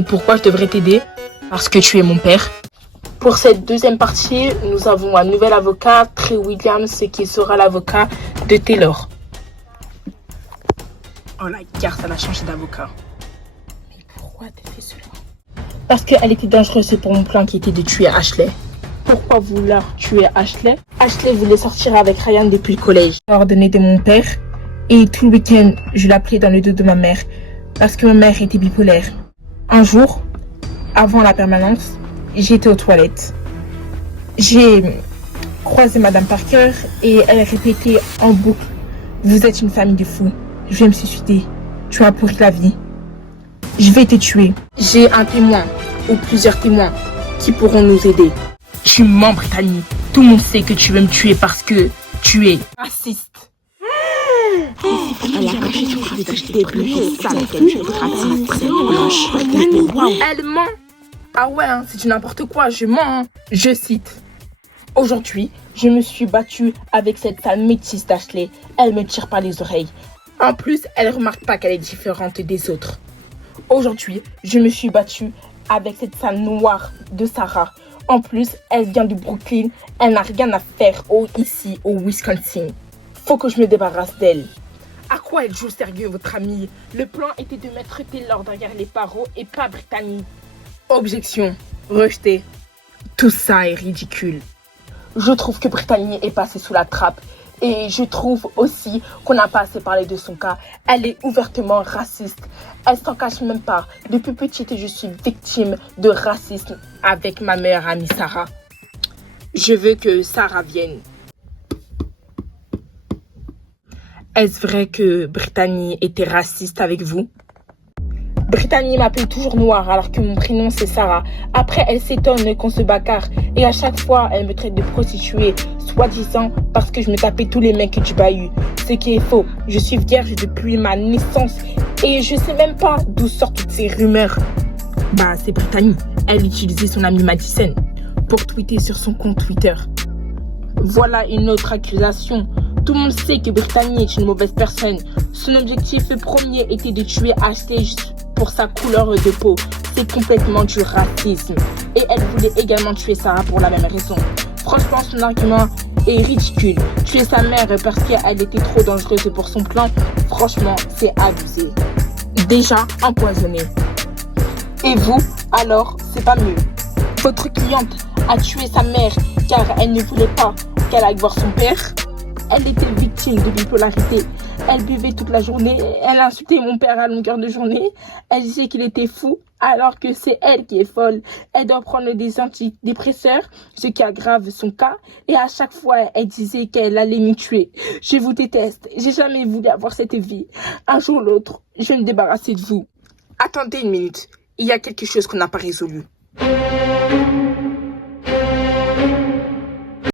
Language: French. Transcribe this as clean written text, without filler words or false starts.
Et pourquoi je devrais t'aider? Parce que tu es mon père. Pour cette deuxième partie, nous avons un nouvel avocat, Trey Williams, qui sera l'avocat de Taylor. Oh la garce, elle a changé d'avocat. Mais pourquoi t'as fait cela? Parce qu'elle était dangereuse pour mon plan qui était de tuer Ashley. Pourquoi vouloir tuer Ashley? Ashley voulait sortir avec Ryan depuis le collège. Ordonné de mon père. Et tout le week-end, je l'appelais dans le dos de ma mère. Parce que ma mère était bipolaire. Un jour, avant la permanence, j'étais aux toilettes. J'ai croisé Madame Parker et elle répétait en boucle: vous êtes une famille de fous. Je vais me suicider. Tu as pourri la vie. Je vais te tuer. J'ai un témoin ou plusieurs témoins qui pourront nous aider. Tu mens, Brittany. Tout le monde sait que tu veux me tuer parce que tu es raciste. Elle ment. Ah ouais, hein, c'est du n'importe quoi, je mens. Hein. Je cite. Aujourd'hui, je me suis battue avec cette sale métisse d'Ashley. Elle me tire par les oreilles. En plus, elle remarque pas qu'elle est différente des autres. Aujourd'hui, je me suis battue avec cette sale noire de Sarah. En plus, elle vient de Brooklyn. Elle n'a rien à faire ici, au Wisconsin. Faut que je me débarrasse d'elle. À quoi elle joue sérieux, votre amie? Le plan était de mettre Taylor derrière les barreaux et pas Brittany. Objection. Rejeté. Tout ça est ridicule. Je trouve que Brittany est passée sous la trappe. Et je trouve aussi qu'on n'a pas assez parlé de son cas. Elle est ouvertement raciste. Elle s'en cache même pas. Depuis petite, je suis victime de racisme avec ma meilleure amie Sarah. Je veux que Sarah vienne. Est-ce vrai que Brittany était raciste avec vous? Brittany m'appelle toujours Noire alors que mon prénom c'est Sarah. Après, elle s'étonne qu'on se bagarre et à chaque fois, elle me traite de prostituée, soi-disant parce que je me tapais tous les mecs du bahut. Ce qui est faux. Je suis vierge depuis ma naissance et je sais même pas d'où sortent toutes ces rumeurs. Bah, c'est Brittany. Elle utilisait son amie Madison pour tweeter sur son compte Twitter. Voilà une autre accusation. Tout le monde sait que Brittany est une mauvaise personne. Son objectif premier était de tuer Ashley pour sa couleur de peau. C'est complètement du racisme. Et elle voulait également tuer Sarah pour la même raison. Franchement, son argument est ridicule. Tuer sa mère parce qu'elle était trop dangereuse pour son plan, franchement, c'est abusé. Déjà empoisonné. Et vous, alors, c'est pas mieux. Votre cliente a tué sa mère car elle ne voulait pas qu'elle aille voir son père. Elle était victime de bipolarité. Elle buvait toute la journée. Elle insultait mon père à longueur de journée. Elle disait qu'il était fou alors que c'est elle qui est folle. Elle doit prendre des antidépresseurs, ce qui aggrave son cas. Et à chaque fois, elle disait qu'elle allait me tuer. Je vous déteste. J'ai jamais voulu avoir cette vie. Un jour ou l'autre, je vais me débarrasser de vous. Attendez une minute. Il y a quelque chose qu'on n'a pas résolu.